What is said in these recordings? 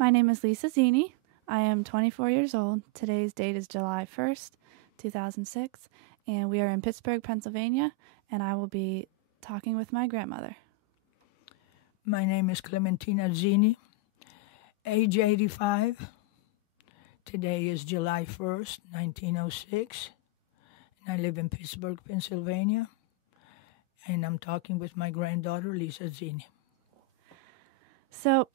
My name is Lisa Zini. I am 24 years old. Today's date is July 1st, 2006, and we are in Pittsburgh, Pennsylvania, and I will be talking with my grandmother. My name is Clementina Zini, age 85. Today is July 1st, 1906, and I live in Pittsburgh, Pennsylvania, and I'm talking with my granddaughter, Lisa Zini. So,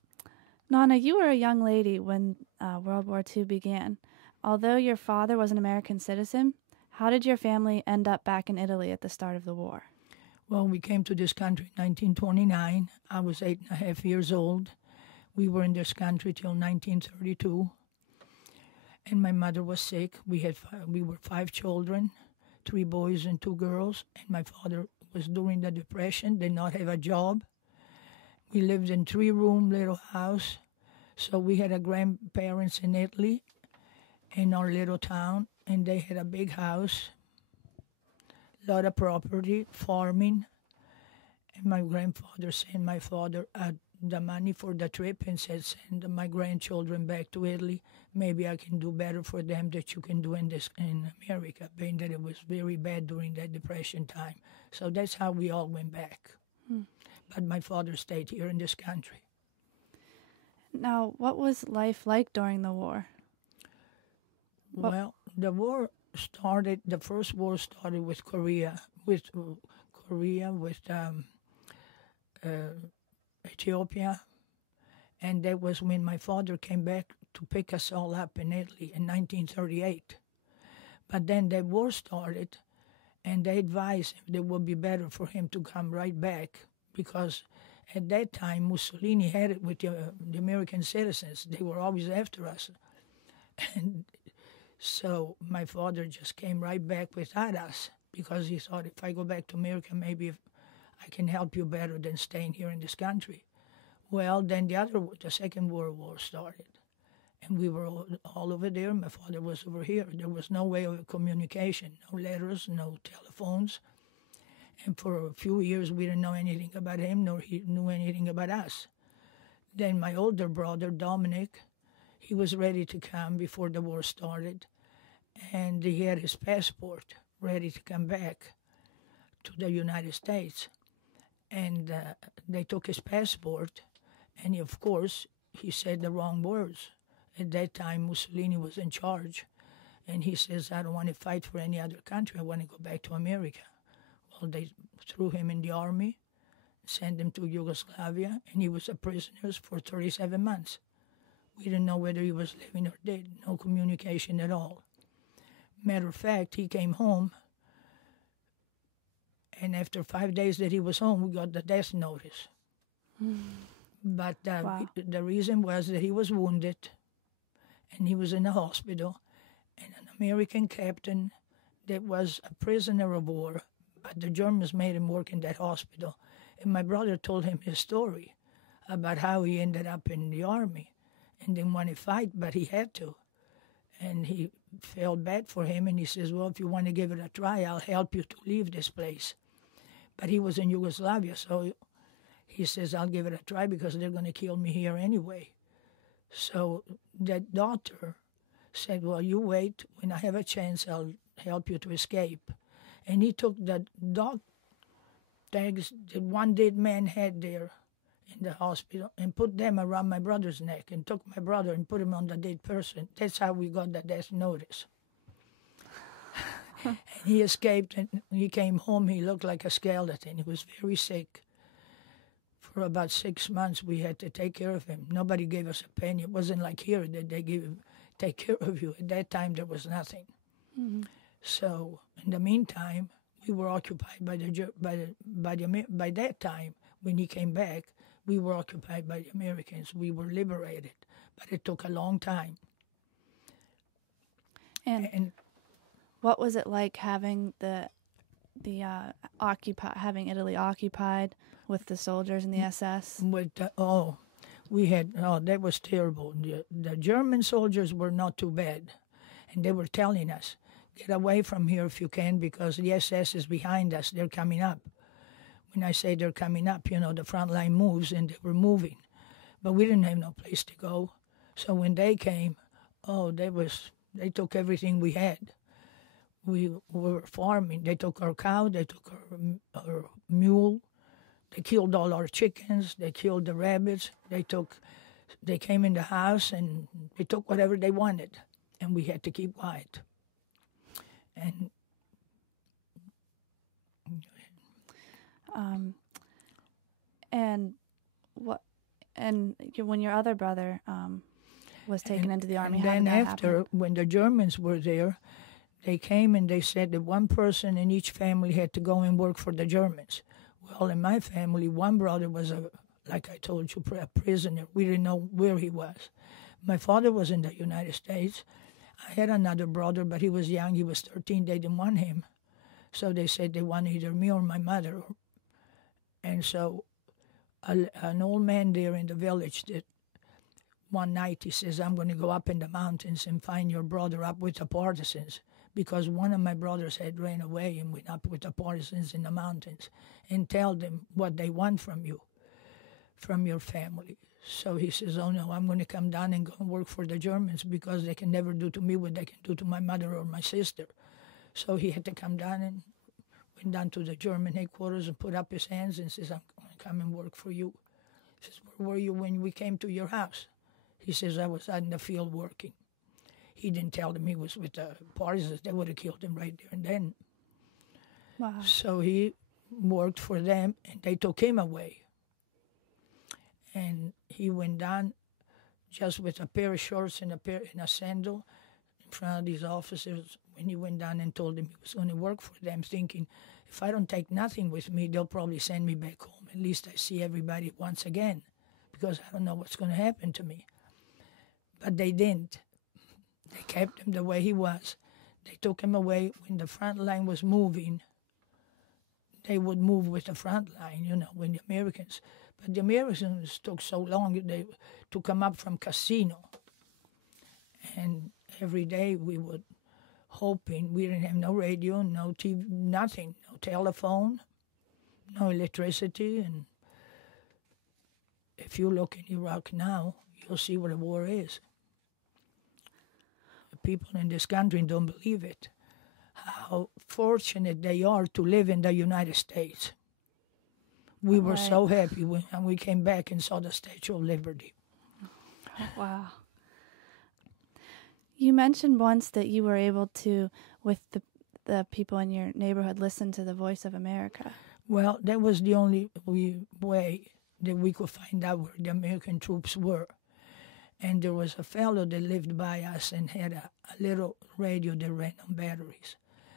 Nonna, you were a young lady when World War II began. Although your father was an American citizen, how did your family end up back in Italy at the start of the war? Well, we came to this country in 1929. I was 8.5 years old. We were in this country till 1932. And my mother was sick. We were 5 children, 3 boys and 2 girls. And my father was during the Depression, did not have a job. We lived in 3-room little house. So we had a grandparents in Italy, in our little town, and they had a big house, a lot of property, farming. And my grandfather sent my father the money for the trip and said, send my grandchildren back to Italy. Maybe I can do better for them that you can do in America, being that it was very bad during that Depression time. So that's how we all went back. But my father stayed here in this country. Now, what was life like during the war? Well, the first war started with Korea, with Ethiopia, and that was when my father came back to pick us all up in Italy in 1938. But then the war started, and they advised him it would be better for him to come right back, because at that time Mussolini had it with the American citizens. They were always after us. And so my father just came right back without us, because he thought, if I go back to America, maybe I can help you better than staying here in this country. Well, then the Second World War started, and we were all over there. My father was over here. There was no way of communication, no letters, no telephones. And for a few years, we didn't know anything about him, nor he knew anything about us. Then my older brother, Dominic, he was ready to come before the war started, and he had his passport ready to come back to the United States. And they took his passport, and of course, he said the wrong words. At that time, Mussolini was in charge, and he says, I don't want to fight for any other country. I want to go back to America. Well, they threw him in the army, sent him to Yugoslavia, and he was a prisoner for 37 months. We didn't know whether he was living or dead, no communication at all. Matter of fact, he came home, and after 5 days that he was home, we got the death notice. But Wow. the reason was that he was wounded, and he was in the hospital, and an American captain that was a prisoner of war, but the Germans made him work in that hospital. And my brother told him his story about how he ended up in the army and didn't want to fight, but he had to. And he felt bad for him, and he says, well, if you want to give it a try, I'll help you to leave this place. But he was in Yugoslavia, so he says, I'll give it a try because they're going to kill me here anyway. So that doctor said, well, you wait. When I have a chance, I'll help you to escape. And he took the dog tags that one dead man had there in the hospital and put them around my brother's neck, and took my brother and put him on the dead person. That's how we got the death notice. And he escaped, and he came home. He looked like a skeleton. He was very sick. For about 6 months, we had to take care of him. Nobody gave us a penny. It wasn't like here that they take care of you. At that time, there was nothing. Mm-hmm. So in the meantime, we were occupied by that time. When he came back, we were occupied by the Americans. We were liberated, but it took a long time. And what was it like having having Italy occupied with the soldiers and the SS? That was terrible. The German soldiers were not too bad, and they were telling us, get away from here if you can, because the SS is behind us. They're coming up. When I say they're coming up, the front line moves, and they were moving. But we didn't have no place to go. So when they came, they took everything we had. We were farming. They took our cow, they took our mule, they killed all our chickens, they killed the rabbits, they came in the house and they took whatever they wanted, and we had to keep quiet. And and what? And when your other brother was taken into the army, and how then did that after, happen? when the Germans were there, they came and they said that one person in each family had to go and work for the Germans. Well, in my family, one brother was like I told you, a prisoner. We didn't know where he was. My father was in the United States. I had another brother, but he was young. He was 13. They didn't want him. So they said they want either me or my mother. And so an old man there in the village, that one night he says, I'm going to go up in the mountains and find your brother up with the partisans, because one of my brothers had ran away and went up with the partisans in the mountains, and tell them what they want from you, from your family. So he says, oh no, I'm going to come down and go and work for the Germans, because they can never do to me what they can do to my mother or my sister. So he had to come down and went down to the German headquarters and put up his hands and says, I'm going to come and work for you. He says, where were you when we came to your house? He says, I was out in the field working. He didn't tell them he was with the partisans. They would have killed him right there and then. Wow. So he worked for them, and they took him away. And he went down just with a pair of shorts and a sandal in front of these officers when he went down and told them he was going to work for them, thinking, if I don't take nothing with me, they'll probably send me back home. At least I see everybody once again, because I don't know what's going to happen to me. But they didn't. They kept him the way he was. They took him away. When the front line was moving, they would move with the front line, when the Americans. But the Americans took so long to come up from Casino. And every day we would, hoping, we didn't have no radio, no TV, nothing, no telephone, no electricity. And if you look in Iraq now, you'll see what a war is. The people in this country don't believe it, how fortunate they are to live in the United States. We were so happy when we came back and saw the Statue of Liberty. Wow. You mentioned once that you were able to, with the people in your neighborhood, listen to the voice of America. Well, that was the only way that we could find out where the American troops were. And there was a fellow that lived by us and had a little radio that ran on batteries.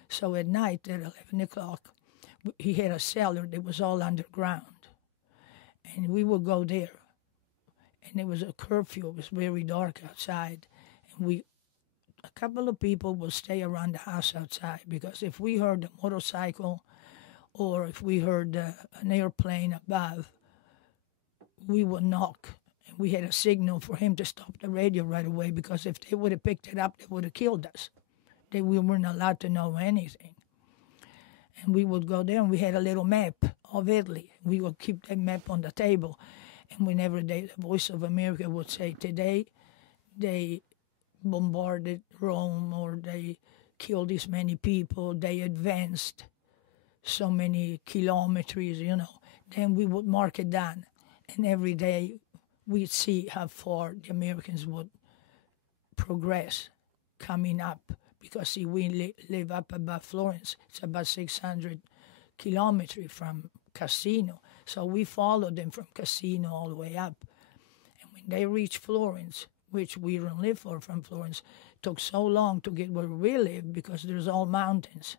So at night, at 11 o'clock, he had a cellar that was all underground. And we would go there. And it was a curfew. It was very dark outside. And a couple of people would stay around the house outside, because if we heard a motorcycle or if we heard an airplane above, we would knock. And we had a signal for him to stop the radio right away, because if they would have picked it up, they would have killed us. We weren't allowed to know anything. And we would go there, and we had a little map of Italy. We would keep that map on the table. And whenever the Voice of America would say, today they bombarded Rome, or they killed this many people, they advanced so many kilometers, then we would mark it down. And every day we'd see how far the Americans would progress coming up. Because, see, we live up above Florence. It's about 600 kilometers from Casino. So we followed them from Casino all the way up. And when they reached Florence, which we don't live far from Florence, it took so long to get where we live, because there's all mountains.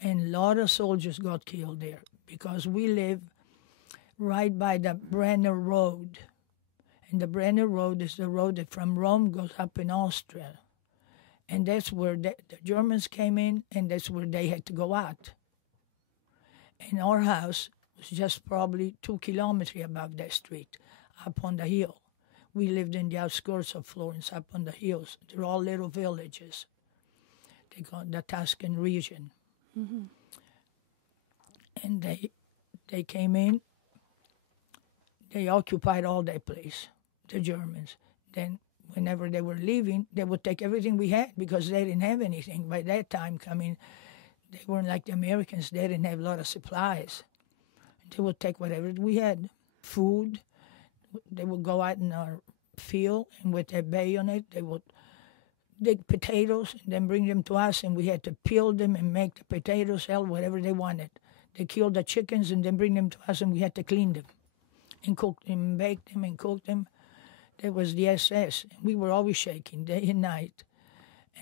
And a lot of soldiers got killed there, because we live right by the Brenner Road. And the Brenner Road is the road that from Rome goes up in Austria. And that's where the Germans came in, and that's where they had to go out. And our house was just probably 2 kilometers above that street, up on the hill. We lived in the outskirts of Florence, up on the hills. They're all little villages. They call it the Tuscan region. Mm-hmm. And they came in. They occupied all that place, the Germans. Then whenever they were leaving, they would take everything we had because they didn't have anything. By that time coming, they weren't like the Americans. They didn't have a lot of supplies. They would take whatever we had. Food. They would go out in our field, and with their bayonet, they would dig potatoes and then bring them to us, and we had to peel them and make the potatoes, sell whatever they wanted. They killed the chickens and then bring them to us, and we had to clean them and cook them and bake them and cook them. That was the SS. We were always shaking day and night.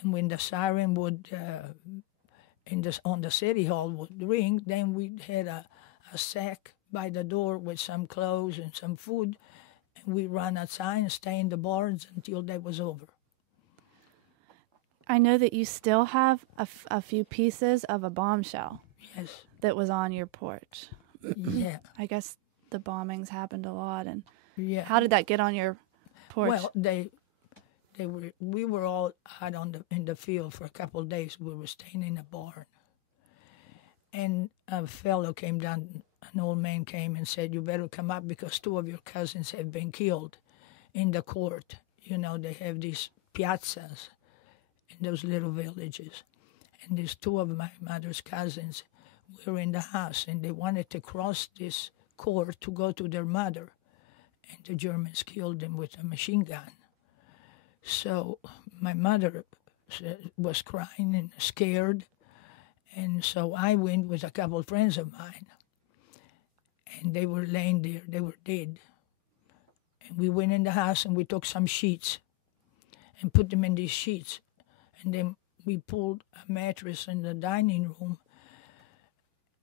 And when the siren would, on the city hall would ring, then we had a sack by the door with some clothes and some food, and we run outside and stay in the barns until that was over. I know that you still have a few pieces of a bombshell. Yes. That was on your porch. Yeah. I guess the bombings happened a lot, and Yeah. how did that get on your porch? Well, we were all out in the field for a couple of days. We were staying in a barn, and a fellow came down. An old man came and said, "You better come up because 2 of your cousins have been killed in the court. You know, they have these piazzas in those little villages, and these 2 of my mother's cousins were in the house, and they wanted to cross this court to go to their mother, and the Germans killed them with a machine gun." So my mother was crying and scared, and so I went with a couple of friends of mine, and they were laying there. They were dead. And we went in the house, and we took some sheets and put them in these sheets, and then we pulled a mattress in the dining room,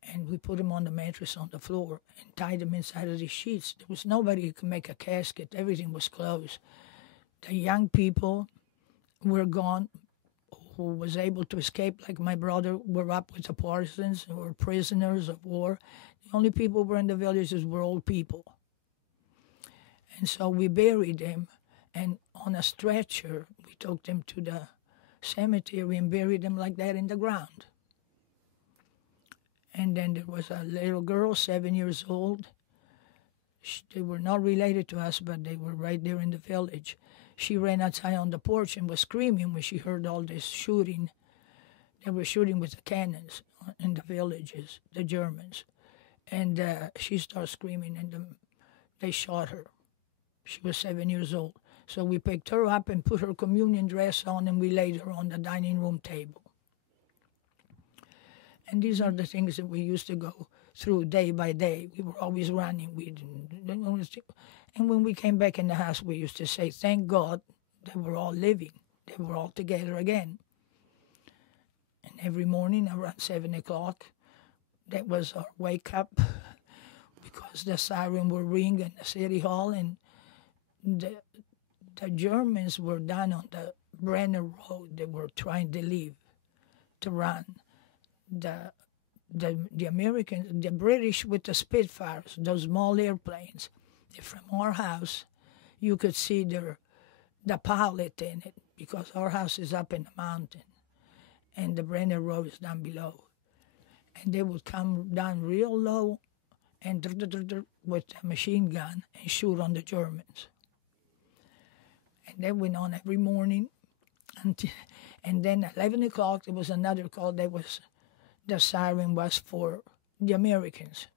and we put them on the mattress on the floor and tied them inside of these sheets. There was nobody who could make a casket. Everything was closed. The young people were gone who was able to escape, like my brother, were up with the partisans or were prisoners of war. The only people who were in the villages were old people. And so we buried them, and on a stretcher, we took them to the cemetery and buried them like that in the ground. And then there was a little girl, 7 years old. They were not related to us, but they were right there in the village. She ran outside on the porch and was screaming when she heard all this shooting. They were shooting with the cannons in the villages, the Germans. And she started screaming, and they shot her. She was 7 years old. So we picked her up and put her communion dress on, and we laid her on the dining room table. And these are the things that we used to go through day by day. We were always running. And when we came back in the house, we used to say, "Thank God they were all living. They were all together again." And every morning around 7 o'clock, that was our wake up because the siren would ring in the city hall, and the Germans were down on the Brenner Road. They were trying to leave, to run. The Americans, the British with the Spitfires, those small airplanes, from our house, you could see the pilot in it because our house is up in the mountain, and the Brenner Road is down below. And they would come down real low and with a machine gun and shoot on the Germans. And that went on every morning. And then at 11 o'clock, there was another call. The siren was for the Americans.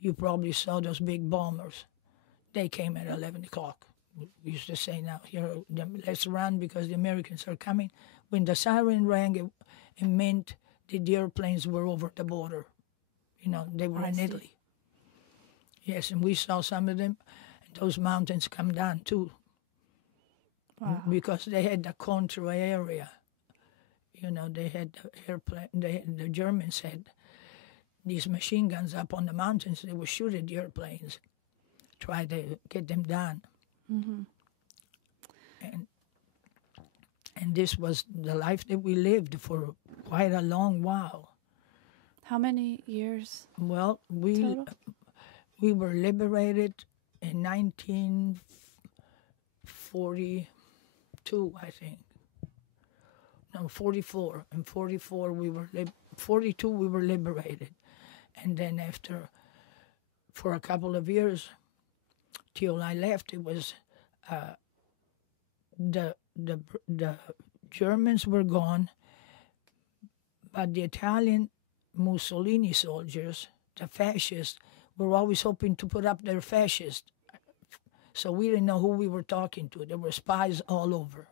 You probably saw those big bombers. They came at 11 o'clock. We used to say, "Now, here, let's run because the Americans are coming." When the siren rang, it meant the airplanes were over the border. You know, they were in Italy. Yes, and we saw some of them. And those mountains come down, too. Wow. Because they had the contra area. You know, they had the airplane. The Germans had these machine guns up on the mountains. They would shoot at the airplanes, try to get them down. Mm-hmm. And this was the life that we lived for quite a long while. How many years? Well, total? We were liberated in 1942, I think. No, 44. In 44 we were 42 we were liberated, and then for a couple of years till I left, it was the Germans were gone, but the Italian Mussolini soldiers, the fascists, were always hoping to put up their fascists. So we didn't know who we were talking to. There were spies all over.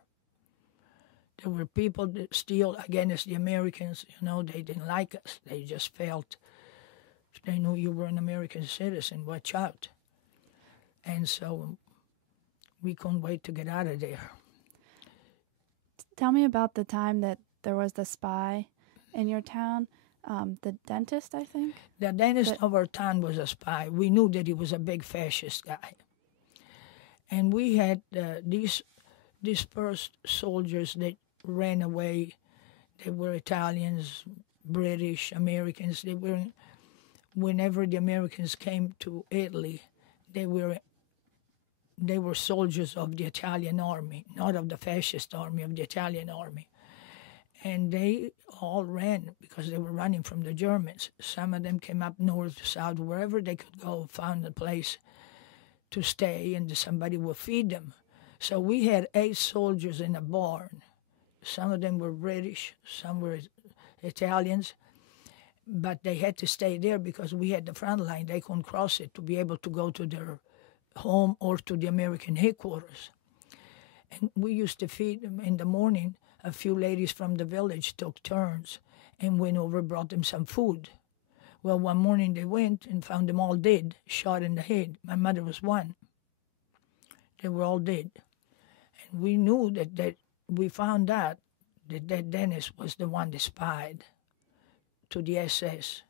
There were people that still against the Americans. They didn't like us. They just felt they knew you were an American citizen. Watch out. And so we couldn't wait to get out of there. Tell me about the time that there was the spy in your town, the dentist, I think? The dentist of our town was a spy. We knew that he was a big fascist guy. And we had these dispersed soldiers that ran away. They were Italians, British, Americans. Whenever the Americans came to Italy, they were soldiers of the Italian army, not of the fascist army, of the Italian army. And they all ran because they were running from the Germans. Some of them came up north, south, wherever they could go, found a place to stay, and somebody would feed them. So we had 8 soldiers in a barn. Some of them were British, some were Italians, but they had to stay there because we had the front line. They couldn't cross it to be able to go to their home or to the American headquarters. And we used to feed them in the morning. A few ladies from the village took turns and went over, brought them some food. Well, one morning they went and found them all dead, shot in the head. My mother was one. They were all dead. And we knew that we found out that Dennis was the one that spied to the SS,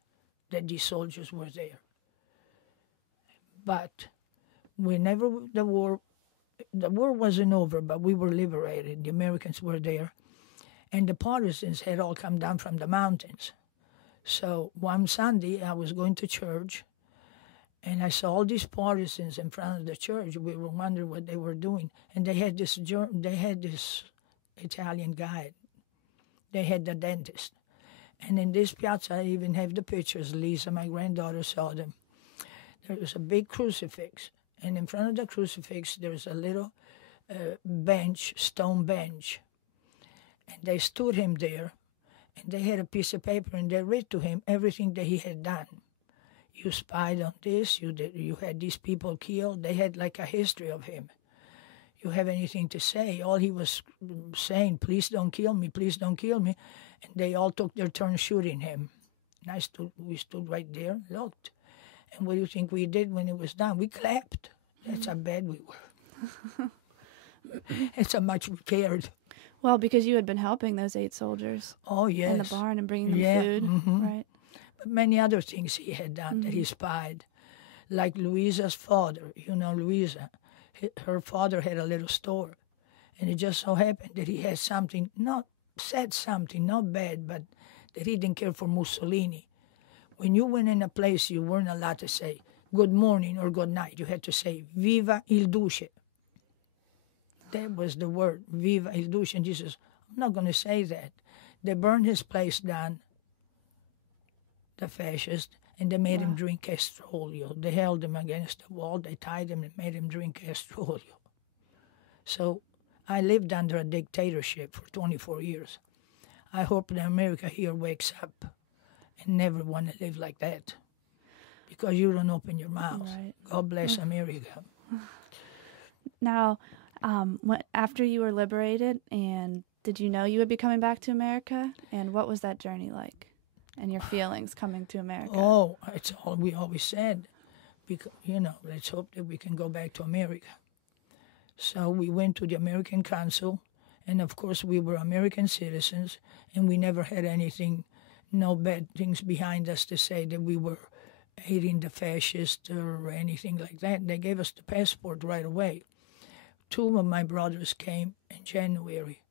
that these soldiers were there. But whenever the war wasn't over, but we were liberated. The Americans were there. And the partisans had all come down from the mountains. So one Sunday, I was going to church, and I saw all these partisans in front of the church. We were wondering what they were doing. And they had this Italian guide. They had the dentist. And in this piazza, I even have the pictures. Lisa, my granddaughter, saw them. There was a big crucifix. And in front of the crucifix, there was a little bench, stone bench. And they stood him there, and they had a piece of paper, and they read to him everything that he had done. You spied on this, you had these people killed. They had like a history of him. You have anything to say? All he was saying, please don't kill me, please don't kill me. And they all took their turn shooting him. And we stood right there, looked. And what do you think we did when it was done? We clapped. That's how bad we were. That's how much we cared. Well, because you had been helping those 8 soldiers. Oh, yes. In the barn and bringing them food, right? But many other things he had done that he spied. Like Louisa's father. You know Louisa. Her father had a little store. And it just so happened that he had said something, not bad, but that he didn't care for Mussolini. When you went in a place, you weren't allowed to say good morning or good night. You had to say, Viva il Duce. That was the word, Viva il Duce. And he says, I'm not going to say that. They burned his place down, the fascists, and they made him drink castrolio. They held him against the wall. They tied him and made him drink castrolio. So I lived under a dictatorship for 24 years. I hope that America here wakes up and never want to live like that, because you don't open your mouth. Right. God bless America. Now, after you were liberated, and did you know you would be coming back to America? And what was that journey like? And your feelings coming to America? Oh, it's all we always said. Because, let's hope that we can go back to America. So we went to the American consul, and of course we were American citizens, and we never had anything, no bad things behind us to say that we were aiding the fascists or anything like that. They gave us the passport right away. 2 of my brothers came in January,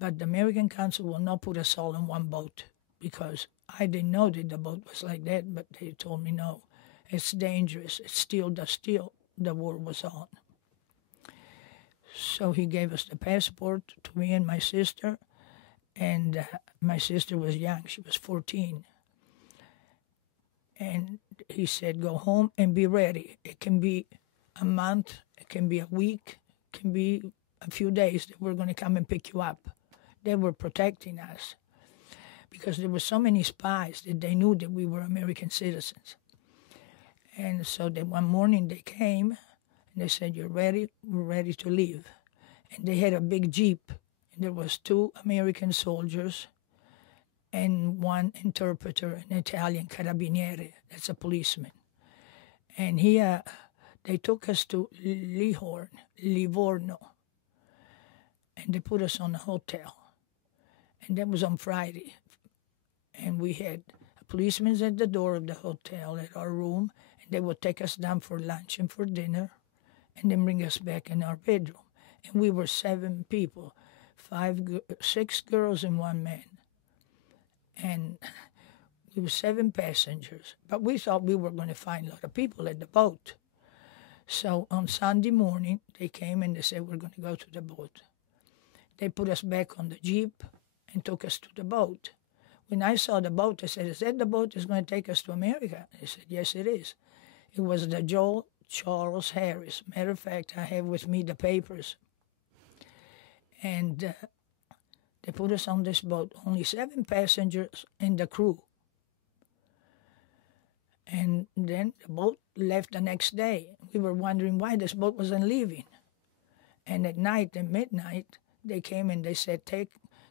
but the American consul will not put us all in one boat, because I didn't know that the boat was like that, but they told me no, it's dangerous. It's still the war was on. So he gave us the passport to me and my sister, and my sister was young. She was 14. And he said, go home and be ready. It can be a month, it can be a week, it can be a few days they were going to come and pick you up. They were protecting us because there were so many spies that they knew that we were American citizens. And so one morning they came and they said, "You're ready? We're ready to leave." And they had a big Jeep, and there was 2 American soldiers and 1 interpreter, an Italian carabiniere, that's a policeman. And they took us to Livorno, and they put us on a hotel. And that was on Friday. And we had a policeman at the door of the hotel at our room, and they would take us down for lunch and for dinner, and then bring us back in our bedroom. And we were 7 people, 6 girls and 1 man. And we were 7 passengers. But we thought we were going to find a lot of people at the boat. So on Sunday morning, they came and they said, "We're going to go to the boat." They put us back on the Jeep and took us to the boat. When I saw the boat, I said, "Is that the boat that's going to take us to America?" They said, "Yes, it is." It was the Joel Charles Harris. Matter of fact, I have with me the papers. And they put us on this boat, only 7 passengers and the crew. And then the boat left the next day. We were wondering why this boat wasn't leaving. And at midnight, they came and they said,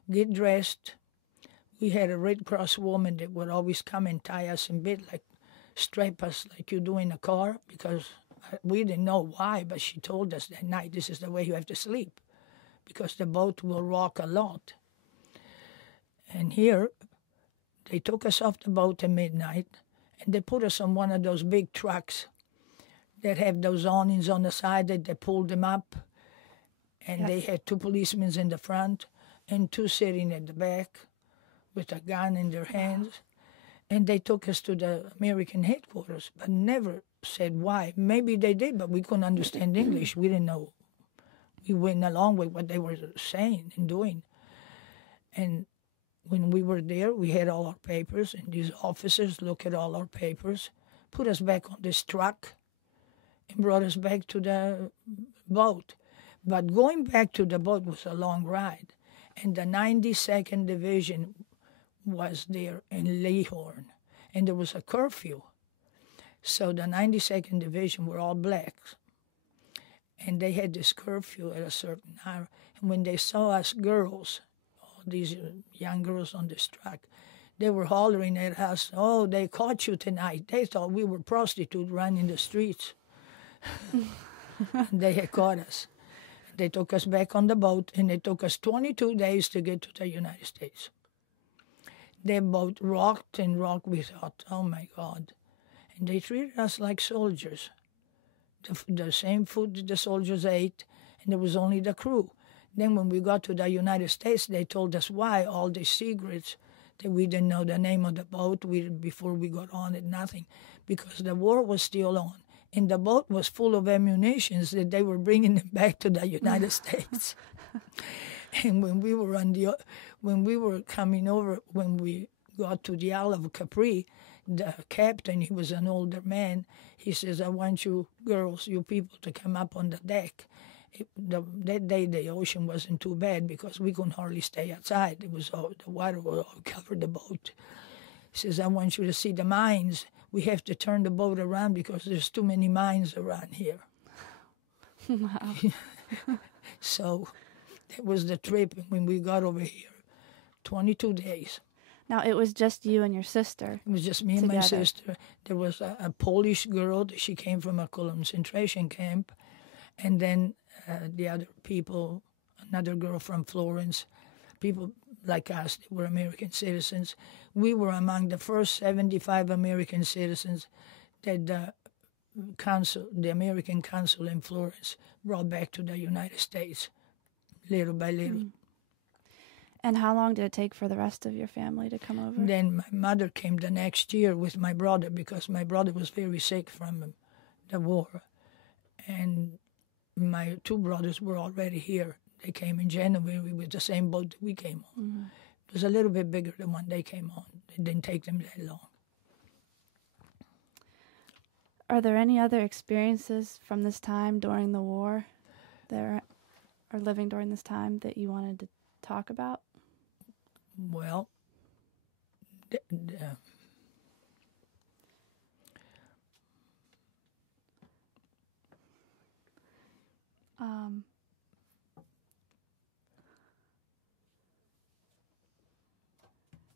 "Get dressed." We had a Red Cross woman that would always come and tie us in bed, like strap us like you do in a car, because we didn't know why, but she told us that night, "This is the way you have to sleep, because the boat will rock a lot." And here, they took us off the boat at midnight, and they put us on one of those big trucks that have those awnings on the side that they pulled them up. And Yes. They had 2 policemen in the front and 2 sitting at the back with a gun in their hands. And they took us to the American headquarters, but never said why. Maybe they did, but we couldn't understand English. We didn't know. We went along with what they were saying and doing. And when we were there, we had all our papers, and these officers looked at all our papers, put us back on this truck, and brought us back to the boat. But going back to the boat was a long ride, and the 92nd Division was there in Lehorn, and there was a curfew. So the 92nd Division were all blacks, and they had this curfew at a certain hour. And when they saw us girls, all these young girls on this truck, they were hollering at us, "Oh, they caught you tonight." They thought we were prostitutes running the streets. They had caught us. They took us back on the boat, and it took us 22 days to get to the United States. Their boat rocked and rocked. We thought, "Oh, my God." And they treated us like soldiers. The same food that the soldiers ate, and there was only the crew. Then when we got to the United States, they told us why all the secrets, that we didn't know the name of the boat before we got on it, nothing, because the war was still on. And the boat was full of ammunition that they were bringing them back to the United States. And when we were coming over, when we got to the Isle of Capri, the captain, he was an older man, he says, "I want you girls, you people, to come up on the deck." That day the ocean wasn't too bad because we couldn't hardly stay outside. It was the water would all cover the boat. He says, "I want you to see the mines. We have to turn the boat around because there's too many mines around here." Wow. So that was the trip when we got over here. 22 days. Now, it was just you and your sister. It was just me and my Together. sister. There was a Polish girl. She came from a concentration camp. And then the other people, another girl from Florence, people like us that were American citizens. We were among the first 75 American citizens that the American consul in Florence brought back to the United States, little by little. And how long did it take for the rest of your family to come over? Then my mother came the next year with my brother because my brother was very sick from the war. And my 2 brothers were already here. They came in January with the same boat that we came on. Mm-hmm. It was a little bit bigger than one they came on. It didn't take them that long. Are there any other experiences from this time during the war? There. or living during this time that you wanted to talk about? Well,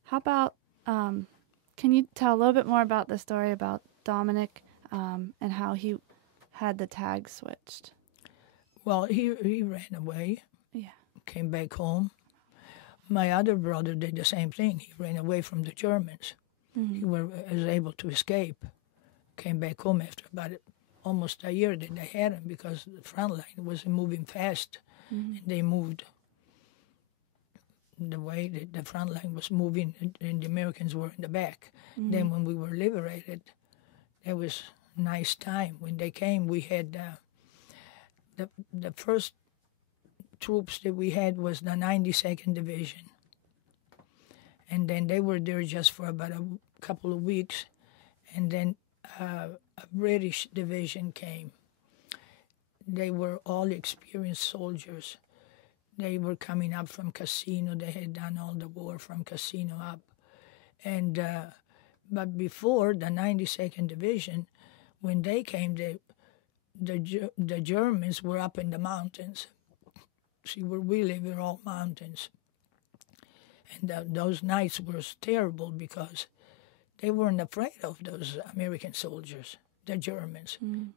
How about, can you tell a little bit more about the story about Dominic and how he had the tag switched? well, he ran away, Yeah. came back home. My other brother did the same thing. He ran away from the Germans. Mm-hmm. He was able to escape. Came back home after about almost a year that they had him because the front line wasn't moving fast. Mm-hmm. And they moved the way that the front line was moving and the Americans were in the back. Mm-hmm. Then when we were liberated, it was a nice time. When they came, we had the first troops that we had was the 92nd Division. And then they were there just for about a couple of weeks. And then a British division came. They were all experienced soldiers. They were coming up from Casino. They had done all the war from Casino up. And but before the 92nd Division, when they came, the Germans were up in the mountains. See, where we live, we're all mountains. And those nights were terrible because they weren't afraid of those American soldiers, the Germans. Mm.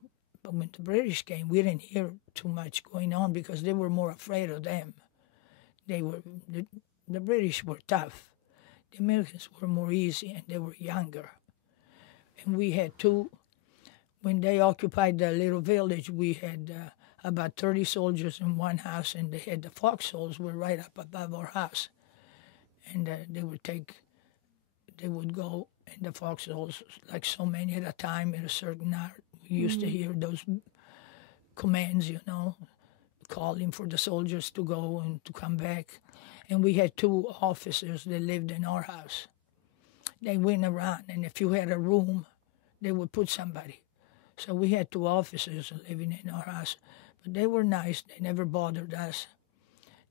But when the British came, we didn't hear too much going on because they were more afraid of them. The British were tough. The Americans were more easy and they were younger. And we had when they occupied the little village, we had about 30 soldiers in one house, and they had the foxholes were right up above our house. And they would go in the foxholes like so many at a time at a certain hour. We used to hear those commands, calling for the soldiers to go and to come back. And we had 2 officers that lived in our house. They went around, and if you had a room, they would put somebody. So we had 2 officers living in our house. But they were nice. They never bothered us.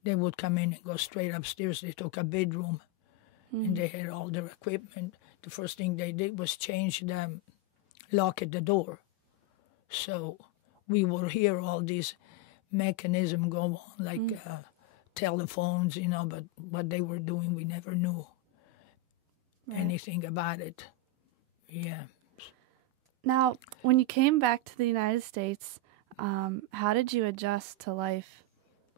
They would come in and go straight upstairs. They took a bedroom, and they had all their equipment. The first thing they did was change the lock at the door. So we would hear all these mechanisms go on, like telephones, but what they were doing, we never knew anything about it. Yeah. Now, when you came back to the United States, how did you adjust to life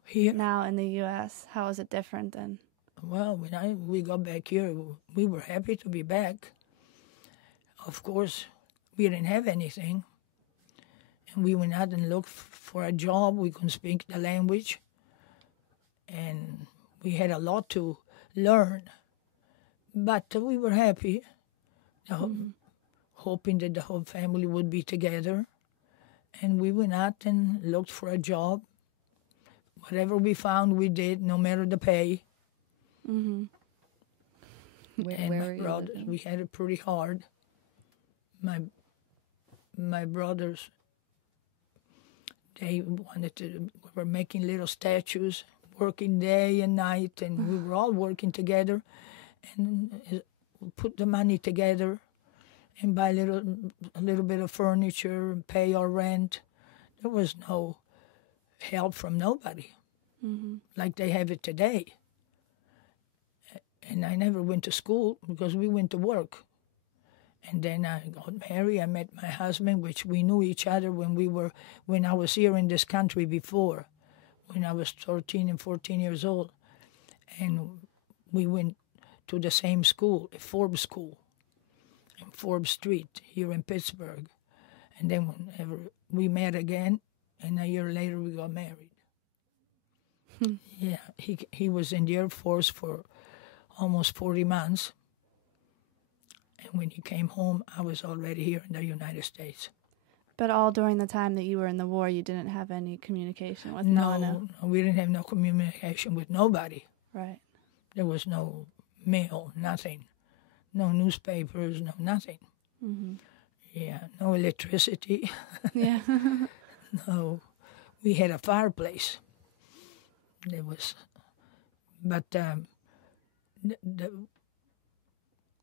Here? now in the U.S.? How is it different than? Well, when we got back here, we were happy to be back. Of course, we didn't have anything. And we went out and looked for a job. We couldn't speak the language. And we had a lot to learn. But we were happy, hoping that the whole family would be together. And we went out and looked for a job. Whatever we found, we did, no matter the pay. Mm-hmm. And my brothers, we had it pretty hard. My brothers, they were making little statues, working day and night, and we were all working together, and put the money together, and buy a little bit of furniture, and pay our rent. There was no help from nobody, like they have it today. And I never went to school because we went to work. And then I got married. I met my husband, which we knew each other when I was here in this country before, when I was 13 and 14 years old. And we went to the same school, a Forbes School, in Forbes Street here in Pittsburgh. And then whenever we met again, and a year later we got married. Yeah, he was in the Air Force for almost 40 months. And when he came home, I was already here in the United States. But all during the time that you were in the war, you didn't have any communication with Nonna? No, we didn't have no communication with nobody. Right. There was no mail, nothing. No newspapers, no nothing. Mm-hmm. Yeah, no electricity. Yeah. No, we had a fireplace. There was, but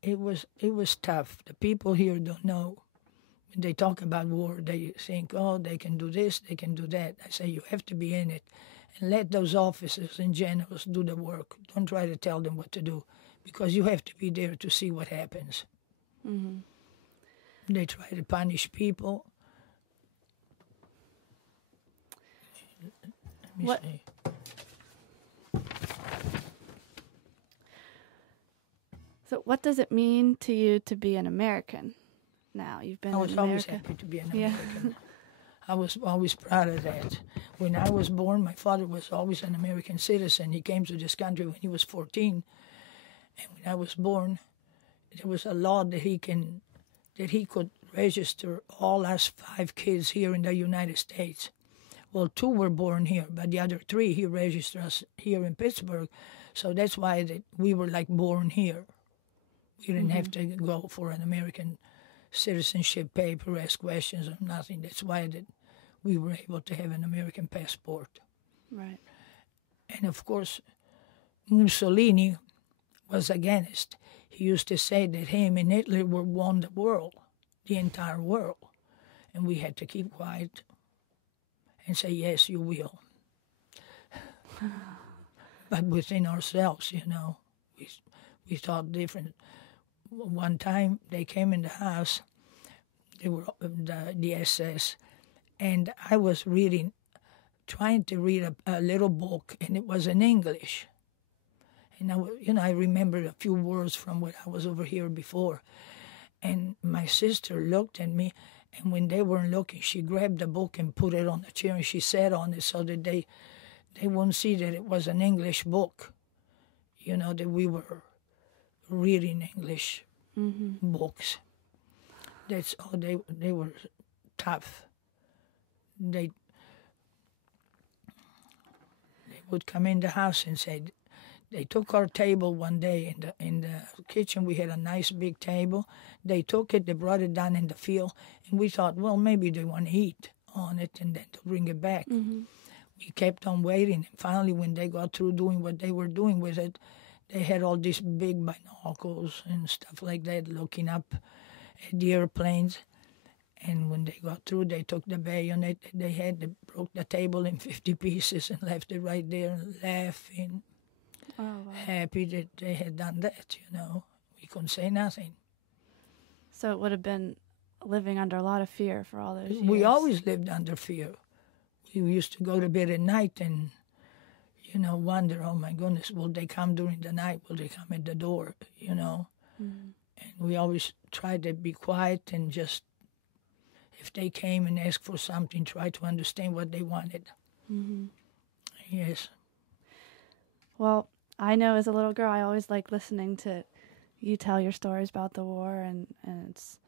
it was tough. The people here don't know. When they talk about war, they think, oh, they can do this, they can do that. I say you have to be in it, and let those officers and generals do the work. Don't try to tell them what to do, because you have to be there to see what happens. Mm-hmm. They try to punish people. Let me What- see. So, what does it mean to you to be an American now? You've been I was in always America. happy to be an Yeah. American. I was always proud of that. When I was born, my father was always an American citizen. He came to this country when he was 14. And when I was born, there was a law that he could register all us 5 kids here in the United States. Well, 2 were born here, but the other 3 he registered us here in Pittsburgh. So that's why we were like born here. We didn't have to go for an American citizenship paper, ask questions or nothing. That's why we were able to have an American passport. Right. And of course, Mussolini was against. He used to say that him and Hitler won the world, the entire world. And we had to keep quiet and say, yes, you will. But within ourselves, we thought different. One time they came in the house, they were the SS, and I was trying to read a little book, and it was in English. And I remembered a few words from what I was over here before. And my sister looked at me, and when they weren't looking, she grabbed the book and put it on the chair, and she sat on it so that they wouldn't see that it was an English book, that we were reading English books. That's all. They were tough. They would come in the house and say, they took our table one day in the kitchen. We had a nice big table. They took it, they brought it down in the field, and we thought, well, maybe they want to eat on it and then to bring it back. Mm-hmm. We kept on waiting, and finally, when they got through doing what they were doing with it, they had all these big binoculars and stuff like that, looking up at the airplanes. And when they got through, they took the bayonet they broke the table in 50 pieces and left it right there, laughing, happy that they had done that, We couldn't say nothing. So it would have been living under a lot of fear for all those years. We always lived under fear. We used to go to bed at night and, wonder, oh my goodness, will they come during the night? Will they come at the door, And we always tried to be quiet and just, if they came and asked for something, try to understand what they wanted. Mm-hmm. Yes. Well, I know as a little girl, I always liked listening to you tell your stories about the war, and it's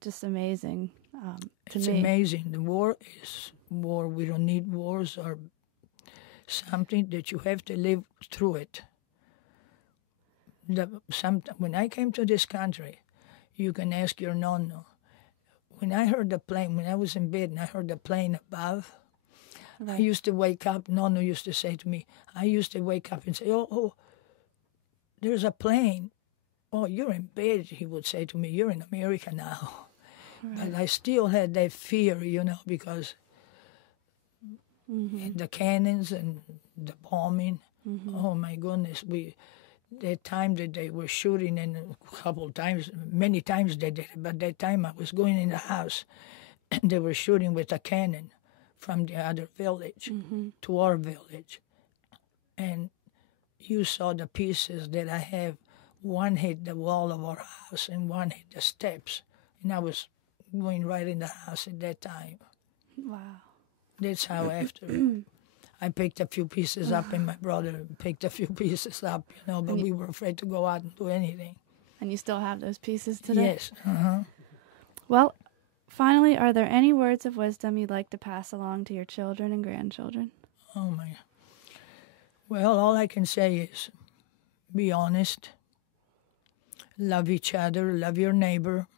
just amazing to me. It's amazing. The war is war. We don't need wars or something that you have to live through it. When I came to this country, you can ask your Nonna. When I heard the plane, when I was in bed and I heard the plane above, I used to wake up. Nonna used to say to me, I used to wake up and say, oh, there's a plane. Oh, you're in bed, he would say to me. You're in America now. Right. But I still had that fear, because the cannons and the bombing, oh my goodness, that time that they were shooting, and a couple of times, many times they did it, but that time I was going in the house, and they were shooting with a cannon from the other village to our village. And you saw the pieces that I have. One hit the wall of our house and one hit the steps. And I was going right in the house at that time. Wow. That's how after I picked a few pieces up and my brother picked a few pieces up, but we were afraid to go out and do anything. And you still have those pieces today? Yes. Uh-huh. Well, finally, are there any words of wisdom you'd like to pass along to your children and grandchildren? Oh, my. Well, all I can say is be honest, love each other, love your neighbor,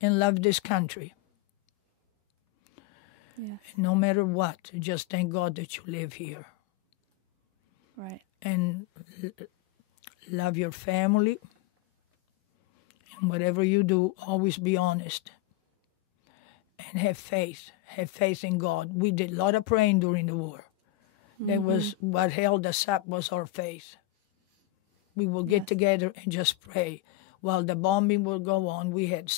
and love this country. Yes. And no matter what, just thank God that you live here. Right. and love your family. And whatever you do, always be honest and have faith. Have faith in God. We did a lot of praying during the war. That was what held us up, was our faith. We will get Yes. together and just pray while the bombing will go on. We had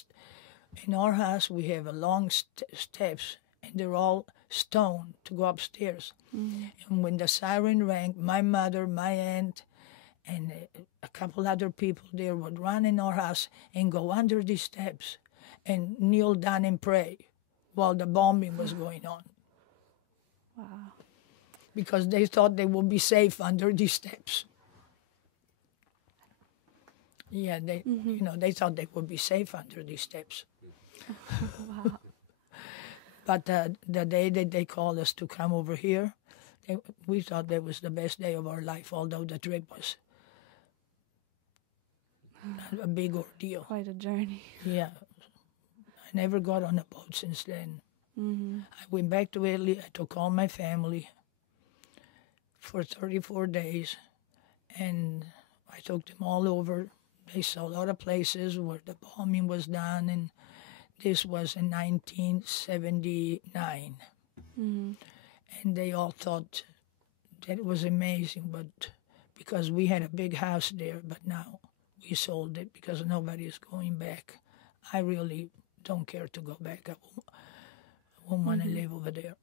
in our house we have a long steps, and they're all stone to go upstairs. And when the siren rang, my mother, my aunt, and a couple other people there would run in our house and go under these steps and kneel down and pray while the bombing was going on. Wow. Because they thought they would be safe under these steps. Yeah, they thought they would be safe under these steps. Wow. But the day that they called us to come over here, we thought that was the best day of our life, although the trip was a big ordeal. Quite a journey. Yeah. I never got on a boat since then. I went back to Italy. I took all my family for 34 days, and I took them all over. They saw a lot of places where the bombing was done, and this was in 1979. And they all thought that it was amazing, but because we had a big house there, but now we sold it because nobody is going back. I really don't care to go back. I won't want to live over there.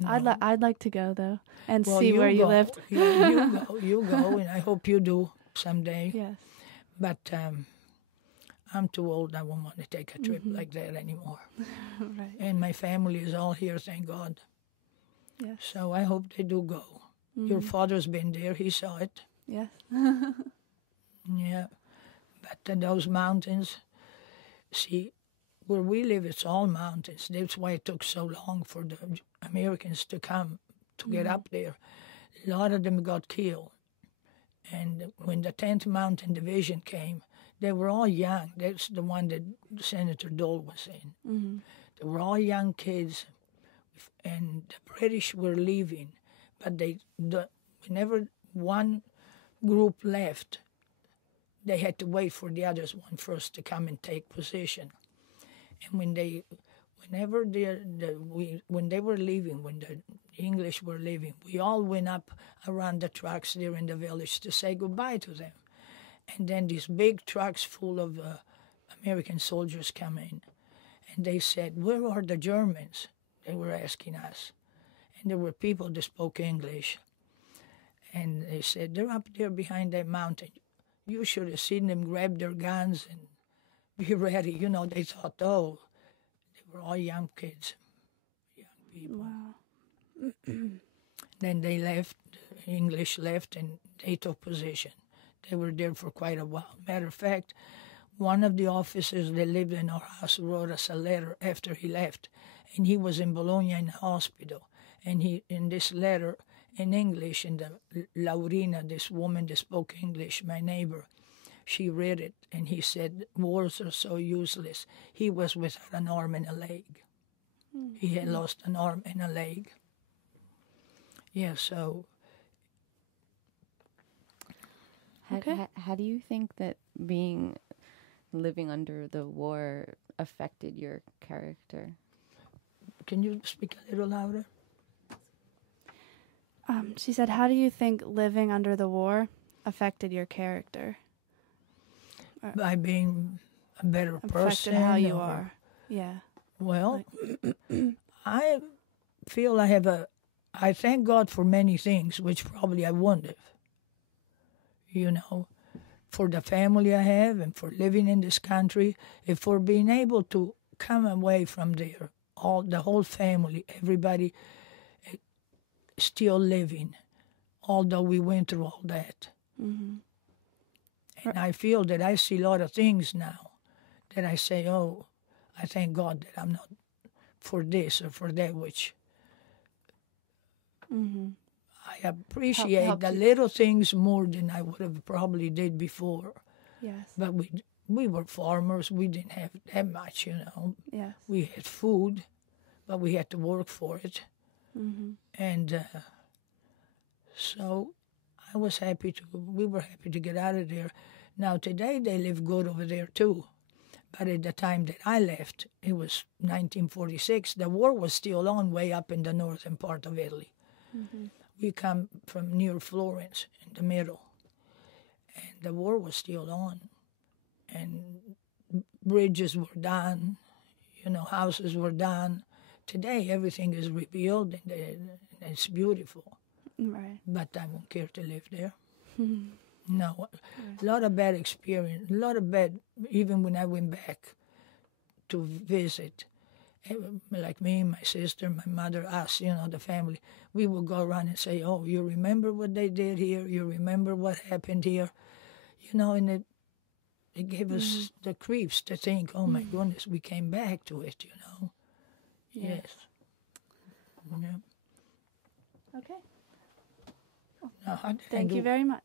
No. I'd like to go though and Well, see where you go. lived. Yeah, you go, and I hope you do someday. Yes. But I'm too old. I won't want to take a trip like that anymore. Right. And my family is all here, thank God. Yes. So I hope they do go. Your father's been there. He saw it. Yes. Yeah. But those mountains, see, where we live, it's all mountains. That's why it took so long for the Americans to come to get up there. A lot of them got killed. And when the 10th Mountain Division came, they were all young. That's the one that Senator Dole was in. They were all young kids, and the British were leaving. But whenever one group left, they had to wait for the others one first to come and take position. And when they were leaving, when the English were leaving, we all went up around the trucks there in the village to say goodbye to them. And then these big trucks full of American soldiers come in, and they said, "Where are the Germans?" They were asking us. And there were people that spoke English. And they said, "They're up there behind that mountain. You should have seen them grab their guns and be ready." They thought, oh, they were all young kids, young people. Wow. Then they left, the English left, and they took position. They were there for quite a while. Matter of fact, one of the officers that lived in our house wrote us a letter after he left, and he was in Bologna in the hospital. And in this letter, in English, and Laurina, this woman that spoke English, my neighbor, she read it, and he said, "Wars are so useless." He was without an arm and a leg. He had lost an arm and a leg. Yeah, so... How do you think that living under the war affected your character? Can you speak a little louder? She said, "How do you think living under the war affected your character?" By being a better person. Affected how you or- are. Yeah. Well, I feel I thank God for many things, which probably I wouldn't have. For the family I have, and for living in this country, and for being able to come away from there, the whole family, everybody still living, although we went through all that. And I feel that I see a lot of things now that I say, oh, I thank God that I'm not for this or for that, which I appreciate Helps the you. little things more than I would have probably did before. Yes. But we were farmers. We didn't have that much, Yes. We had food, but we had to work for it. And so we were happy to get out of there. Now today they live good over there too. But at the time that I left, it was 1946, the war was still on way up in the northern part of Italy. Mm-hmm. We come from near Florence in the middle. And the war was still on. And bridges were done, houses were done. Today everything is rebuilt and it's beautiful. Right. But I won't care to live there. Mm-hmm. No, a lot of bad experience, even when I went back to visit, like me, my sister, my mother, us, the family, we would go around and say, oh, you remember what they did here? You remember what happened here? And it gave us the creeps to think, oh my goodness, we came back to it, Yes. Yes. Yeah. Okay. Now, Thank you very much.